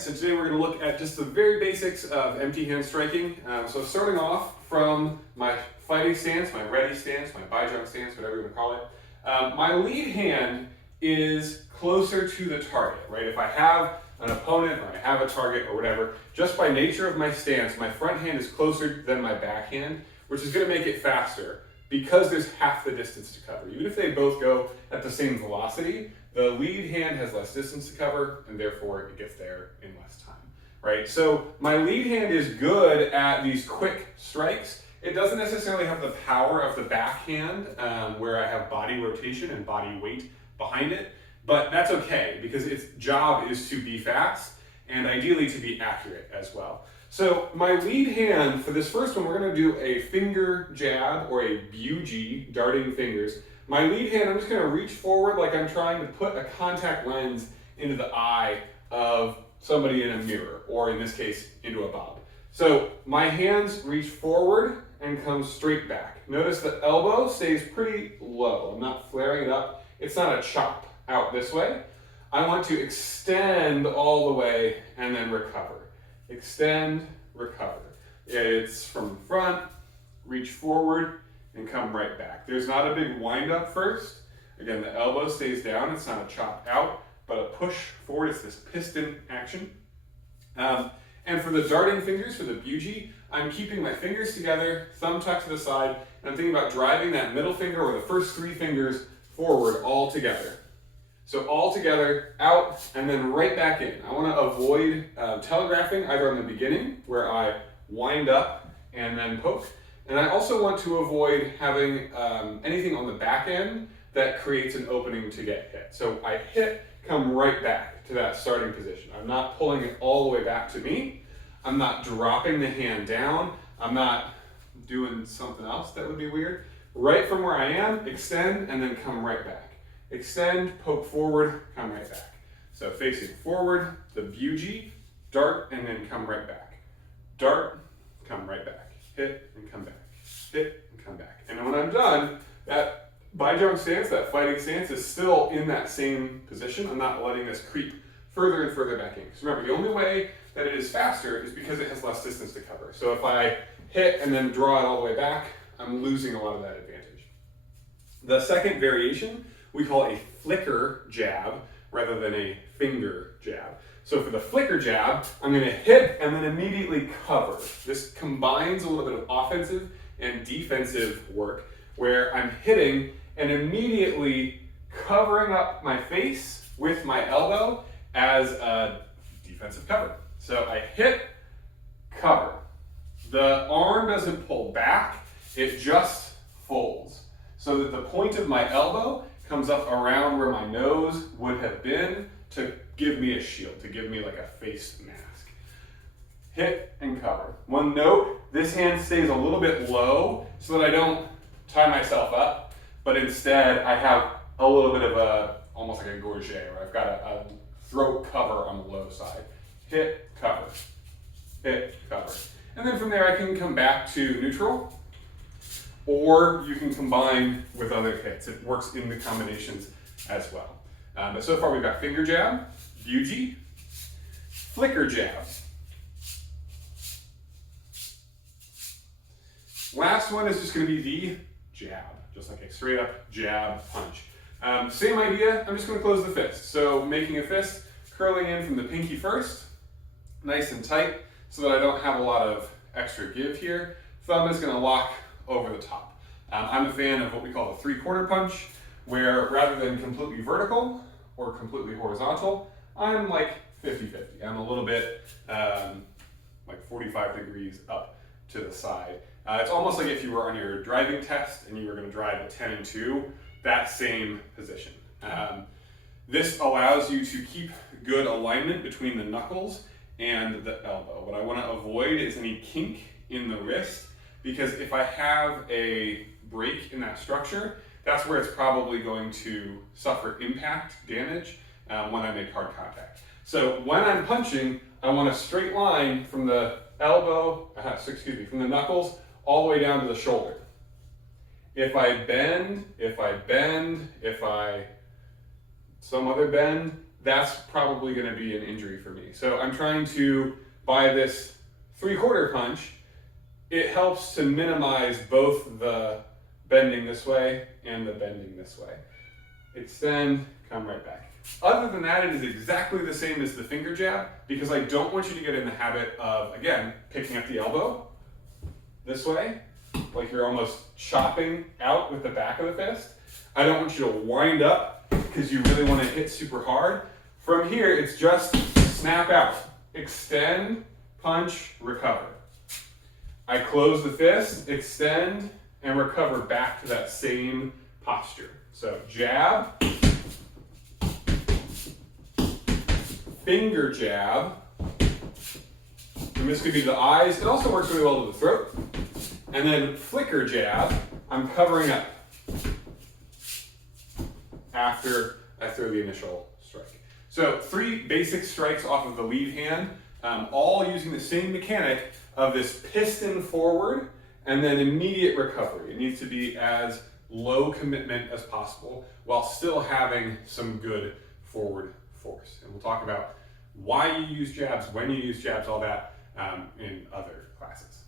so today we're going to look at just the very basics of empty hand striking. So starting off from my fighting stance, my ready stance, my bijong stance, whatever you want to call it, my lead hand is closer to the target, right? If I have an opponent or I have a target or whatever, just by nature of my stance, my front hand is closer than my back hand, which is going to make it faster because there's half the distance to cover. Even if they both go at the same velocity, the lead hand has less distance to cover, and therefore it gets there in less time, right? So my lead hand is good at these quick strikes. It doesn't necessarily have the power of the backhand, where I have body rotation and body weight behind it, but that's okay because its job is to be fast and ideally to be accurate as well. So my lead hand, for this first one, we're going to do a finger jab or a buji, darting fingers. My lead hand, I'm just going to reach forward like I'm trying to put a contact lens into the eye of somebody in a mirror, or in this case, into a bob. So my hands reach forward and come straight back. Notice the elbow stays pretty low. I'm not flaring it up. It's not a chop out this way. I want to extend all the way and then recover. Extend, recover. It's from the front, reach forward, and come right back. There's not a big wind up first. Again, the elbow stays down. It's not a chop out, but a push forward. It's this piston action. And for the darting fingers, for the buji, I'm keeping my fingers together, thumb tucked to the side, and I'm thinking about driving that middle finger or the first three fingers forward all together. So all together, out, and then right back in. I want to avoid telegraphing either in the beginning, where I wind up and then poke. And I also want to avoid having anything on the back end that creates an opening to get hit. So I hit, come right back to that starting position. I'm not pulling it all the way back to me. I'm not dropping the hand down. I'm not doing something else that would be weird. Right from where I am, extend, and then come right back. Extend, poke forward, come right back. So facing forward, the buji, dart, and then come right back. Dart, come right back. Hit, and come back. Hit, and come back. And then when I'm done, that bijong stance, that fighting stance, is still in that same position. I'm not letting this creep further and further back in. Because remember, the only way that it is faster is because it has less distance to cover. So if I hit and then draw it all the way back, I'm losing a lot of that advantage. The second variation we call a flicker jab rather than a finger jab. So for the flicker jab, I'm going to hit and then immediately cover. This combines a little bit of offensive and defensive work where I'm hitting and immediately covering up my face with my elbow as a defensive cover. So I hit, cover. The arm doesn't pull back, it just folds. So that the point of my elbow comes up around where my nose would have been to give me a shield, to give me like a face mask. Hit and cover. One note, this hand stays a little bit low so that I don't tie myself up, but instead I have a little bit of a, almost like a gorget, where I've got a throat cover on the low side. Hit, cover. Hit, cover. And then from there I can come back to neutral, or you can combine with other hits. It works in the combinations as well. But so far we've got finger jab, buji, flicker jab. Last one is just going to be the jab, just like a straight up jab punch. Same idea, I'm just going to close the fist. So making a fist, curling in from the pinky first, nice and tight, so that I don't have a lot of extra give here. Thumb is going to lock over the top. I'm a fan of what we call the three-quarter punch, where rather than completely vertical or completely horizontal, I'm like 50-50. I'm a little bit like 45 degrees up to the side. It's almost like if you were on your driving test and you were going to drive at 10 and 2, that same position. This allows you to keep good alignment between the knuckles and the elbow. What I want to avoid is any kink in the wrist, because if I have a break in that structure, that's where it's probably going to suffer impact damage when I make hard contact. So when I'm punching, I want a straight line from the elbow, from the knuckles all the way down to the shoulder. If I bend, some other bend, that's probably going to be an injury for me. So I'm trying to, by this 3/4 punch, it helps to minimize both the bending this way and the bending this way. Extend, come right back. Other than that, it is exactly the same as the finger jab, because I don't want you to get in the habit of, again, picking up the elbow this way, like you're almost chopping out with the back of the fist. I don't want you to wind up because you really want to hit super hard. From here, it's just snap out, extend, punch, recover. I close the fist, extend, and recover back to that same posture. So jab, finger jab, and this could be the eyes. It also works really well to the throat. And then flicker jab, I'm covering up after I throw the initial strike. So 3 basic strikes off of the lead hand, all using the same mechanic of this piston forward and then immediate recovery. It needs to be as low commitment as possible while still having some good forward force. And we'll talk about why you use jabs, when you use jabs, all that in other classes.